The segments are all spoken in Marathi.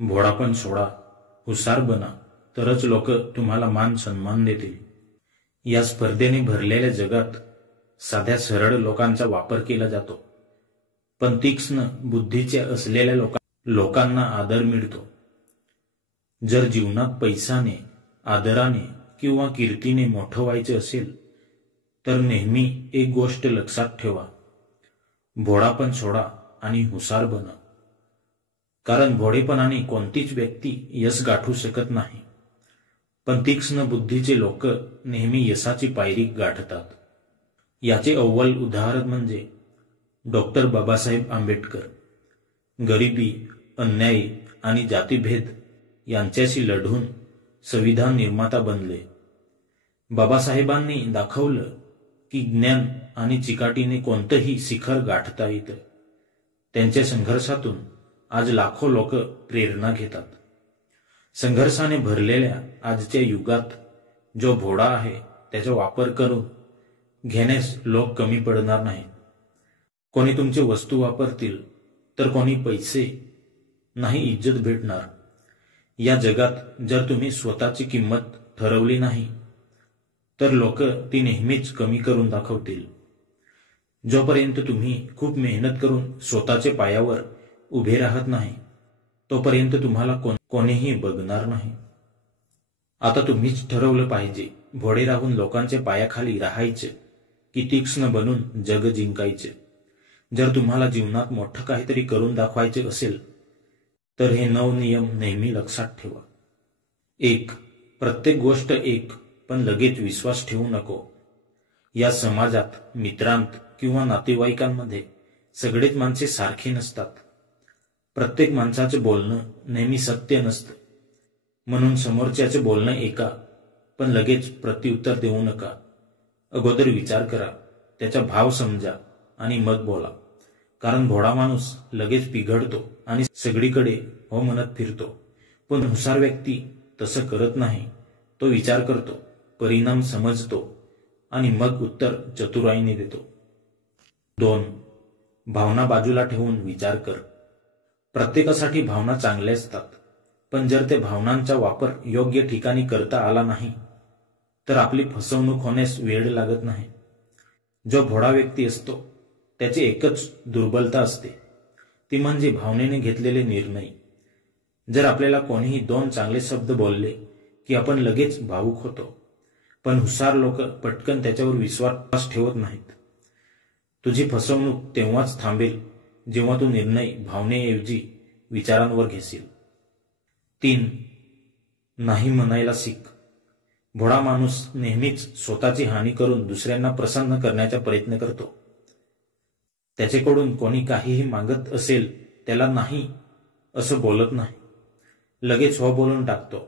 भोळापण सोडा, हुशार बना, तरच लोक तुम्हाला मान सन्मान देतील. या स्पर्धेने भरलेल्या जगात साध्या सरळ लोकांचा वापर केला जातो, पण तीक्ष्ण बुद्धीचे असलेल्या लोकांना आदर मिळतो. जर जीवनात पैशाने, आदराने किंवा कीर्तीने मोठं व्हायचे असेल तर नेहमी एक गोष्ट लक्षात ठेवा: भोळापण सोडा आणि हुशार बना. कारण भोळेपणाने कोणतीच व्यक्ती यश गाठू शकत नाही, पण तीक्ष्ण बुद्धीचे लोक नेहमी यशाची पायरी गाठतात. याचे अव्वल उदाहरण म्हणजे डॉक्टर बाबासाहेब आंबेडकर. गरिबी, अन्याय आणि जातीभेद यांच्याशी लढून संविधान निर्माता बनले. बाबासाहेबांनी दाखवलं की ज्ञान आणि चिकाटीने कोणतंही शिखर गाठता येतं. त्यांच्या संघर्षातून आज लाखो लोक प्रेरणा घेतात. संघर्षाने भरलेल्या आजच्या युगात जो भोळा आहे त्याचा वापर करून घेण्यास लोक कमी पडणार नाहीत. कोणी तुमची वस्तू वापरतील तर कोणी पैसे, नाही इज्जत भेटणार. या जगात जर तुम्ही स्वतःची किंमत ठरवली नाही तर लोक ती नेहमीच कमी करून दाखवतील. जोपर्यंत तुम्ही खूप मेहनत करून स्वतःच्या पायावर उभे राहत नाही तोपर्यंत तुम्हाला कोणीही बघणार नाही. आता तुम्हीच ठरवलं पाहिजे, भोळे राहून लोकांच्या पायाखाली राहायचे की तीक्ष्ण बनून जग जिंकायचे. जर तुम्हाला जीवनात मोठं काहीतरी करून दाखवायचे असेल तर हे 9 नियम नेहमी लक्षात ठेवा. 1. प्रत्येक गोष्ट एक, पण लगेच विश्वास ठेवू नको. या समाजात, मित्रांत किंवा नातेवाईकांमध्ये सगळेच माणसे सारखे नसतात. प्रत्येक माणसाचे बोलणं नेहमी सत्य नसतं. म्हणून समोरच्याचे बोलणं ऐका, पण लगेच प्रत्युत्तर देऊ नका. अगोदर विचार करा, त्याचा भाव समजा आणि मग बोला. कारण भोळा माणूस लगेच पिघळतो आणि सगळीकडे हो म्हणत फिरतो, पण हुशार व्यक्ती तसं करत नाही. तो विचार करतो, परिणाम समजतो आणि मग उत्तर चतुराईने देतो. 2. भावना बाजूला ठेवून विचार कर. प्रत्येकासाठी भावना चांगल्या असतात, पण जर त्या भावनांचा वापर योग्य ठिकाणी करता आला नाही तर आपली फसवणूक होण्यास वेळ लागत नाही. जो भोळा व्यक्ती असतो त्याची एकच दुर्बलता असते, ती म्हणजे भावनेने घेतलेले निर्णय. जर आपल्याला कोणीही 2 चांगले शब्द बोलले की आपण लगेच भावुक होतो, पण हुशार लोक पटकन त्याच्यावर विश्वास ठेवत नाहीत. तुझी फसवणूक तेव्हाच थांबेल जेव्हा तू निर्णय भावनेऐवजी विचारांवर घेशील. 3. नाही म्हणायला शिक. भोळा माणूस नेहमीच स्वतःची हानी करून दुसऱ्यांना प्रसन्न करण्याचा प्रयत्न करतो. त्याच्याकडून कोणी काहीही मागत असेल त्याला नाही असं बोलत नाही, लगेच हो बोलून टाकतो,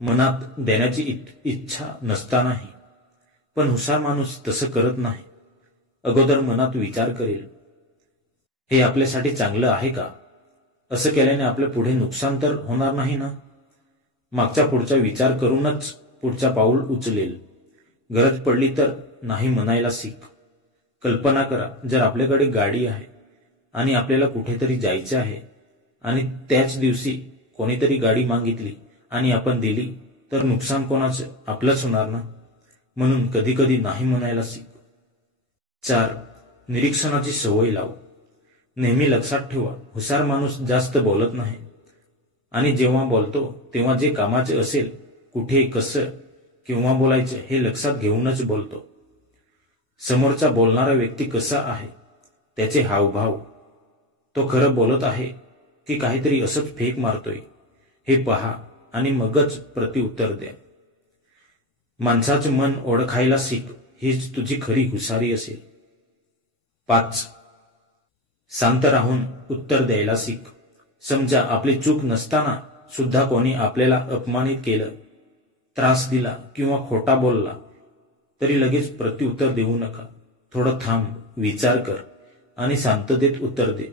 मनात देण्याची इच्छा नसतानाही. पण हुशार माणूस तसं करत नाही. अगोदर मनात विचार करेल, हे आपल्यासाठी चांगलं आहे का? असं केल्याने आपलं पुढे नुकसान तर होणार नाही ना? मागचा पुढचा विचार करूनच पुढचा पाऊल उचलेल. गरज पडली तर नाही म्हणायला शिक. कल्पना करा, जर आपल्याकडे गाडी आहे आणि आपल्याला कुठेतरी जायचे आहे आणि त्याच दिवशी कोणीतरी गाडी मागितली आणि आपण दिली तर नुकसान कोणाचं? आपलंच होणार ना. म्हणून कधी कधी नाही म्हणायला शिक. 4. निरीक्षणाची सवय लाव. नेहमी लक्षात ठेवा, हुशार माणूस जास्त बोलत नाही आणि जेव्हा बोलतो तेव्हा जे कामाचे असेल, कुठे, कसं, केव्हा बोलायचं हे लक्षात घेऊनच बोलतो. समोरचा बोलणारा व्यक्ती कसा आहे, त्याचे हावभाव, तो खरं बोलत आहे की काहीतरी असंच फेक मारतोय हे पहा आणि मगच प्रत्युत्तर द्या. माणसाचं मन ओळखायला शिक, हीच तुझी खरी हुशारी असेल. 5. शांत राहून उत्तर द्यायला शिक. समजा आपली चूक नसताना सुद्धा कोणी आपल्याला अपमानित केलं, त्रास दिला किंवा खोटा बोलला तरी लगेच प्रत्युत्तर देऊ नका. थोडं थांब, विचार कर आणि शांततेत उत्तर दे.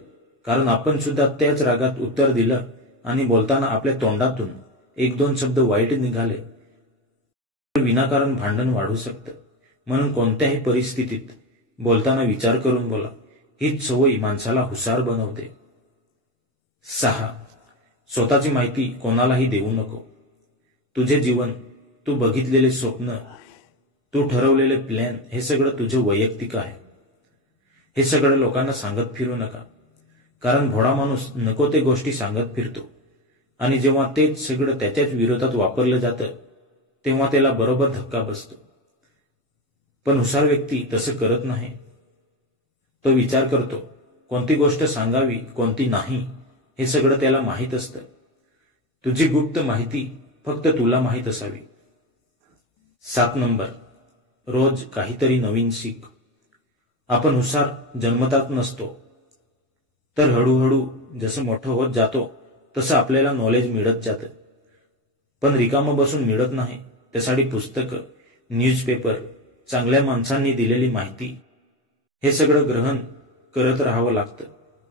कारण आपण सुद्धा त्याच रागात उत्तर दिलं आणि बोलताना आपल्या तोंडातून 1-2 शब्द वाईट निघाले तर विनाकारण भांडण वाढू शकतं. म्हणून कोणत्याही परिस्थितीत बोलताना विचार करून बोला. हीच सवय माणसाला हुशार बनवते. 6. स्वतःची माहिती कोणालाही देऊ नको. तुझे जीवन, तू बघितलेले स्वप्न, तू ठरवलेले प्लॅन हे सगळं तुझे वैयक्तिक आहे. हे सगळं लोकांना सांगत फिरू नका, कारण भोळा माणूस नको ते गोष्टी सांगत फिरतो आणि जेव्हा तेच सगळं त्याच्याच विरोधात वापरलं जातं तेव्हा त्याला बरोबर धक्का बसतो. पण हुशार व्यक्ती तसं करत नाही. तो विचार करतो कोणती गोष्ट सांगावी कोणती नाही हे सगळं त्याला माहीत असतं. तुझी गुप्त माहिती फक्त तुला माहीत असावी. 7 नंबर, रोज काहीतरी नवीन शिक. आपण हुशार जन्मतात नसतो, तर हळूहळू जसं मोठं होत जातो तसं आपल्याला नॉलेज मिळत जातं. पण रिकामं बसून मिळत नाही. त्यासाठी पुस्तकं, न्यूजपेपर, चांगल्या माणसांनी दिलेली माहिती हे सगळं ग्रहण करत राहावं लागतं.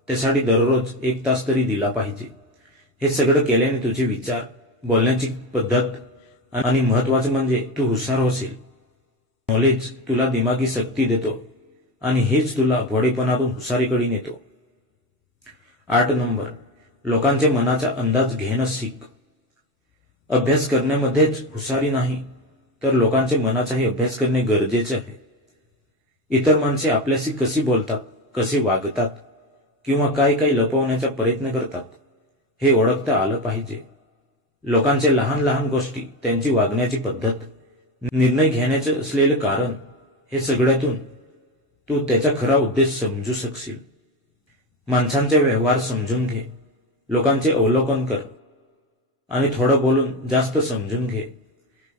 त्यासाठी दररोज 1 तास तरी दिला पाहिजे. हे सगळं केल्याने तुझे विचार, बोलण्याची पद्धत आणि महत्वाचं म्हणजे तू हुशार होशील. नॉलेज तुला दिमागी शक्ती देतो आणि हेच तुला भोळेपणातून हुशारीकडे नेतो. 8 नंबर, लोकांच्या मनाचा अंदाज घेणं शिक. अभ्यास करण्यामध्येच हुशारी नाही, तर लोकांच्या मनाचाही अभ्यास करणे गरजेचे आहे. इतर माणसे आपल्याशी कशी बोलतात, कशी वागतात किंवा काय लपवण्याचा प्रयत्न करतात हे ओळखता आलं पाहिजे. लोकांच्या लहान लहान गोष्टी, त्यांची वागण्याची पद्धत, निर्णय घेण्याचे असलेले कारण हे सगळ्यातून तू त्याचा खरा उद्देश समजू शकशील. माणसांचे व्यवहार समजून घे, लोकांचे अवलोकन कर आणि थोडं बोलून जास्त समजून घे.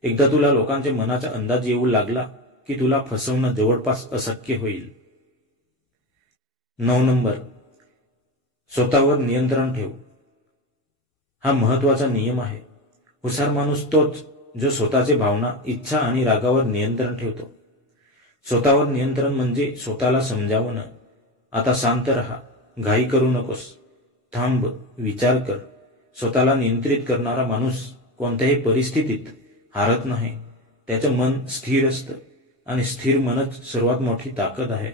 एकदा तुला लोकांच्या मनाचा अंदाज येऊ लागला की तुला फसवणं जवळपास अशक्य होईल. 9 नंबर, स्वतःवर नियंत्रण ठेव. हा महत्वाचा नियम आहे. हुशार माणूस तोच जो स्वतःचे भावना, इच्छा आणि रागावर नियंत्रण ठेवतो. स्वतःवर नियंत्रण म्हणजे स्वतःला समजावणं, आता शांत राहा, घाई करू नकोस, थांब, विचार कर. स्वतःला नियंत्रित करणारा माणूस कोणत्याही परिस्थितीत हारत नाही. त्याचं मन स्थिर असतं आणि स्थिर मनच सर्वात मोठी ताकद आहे.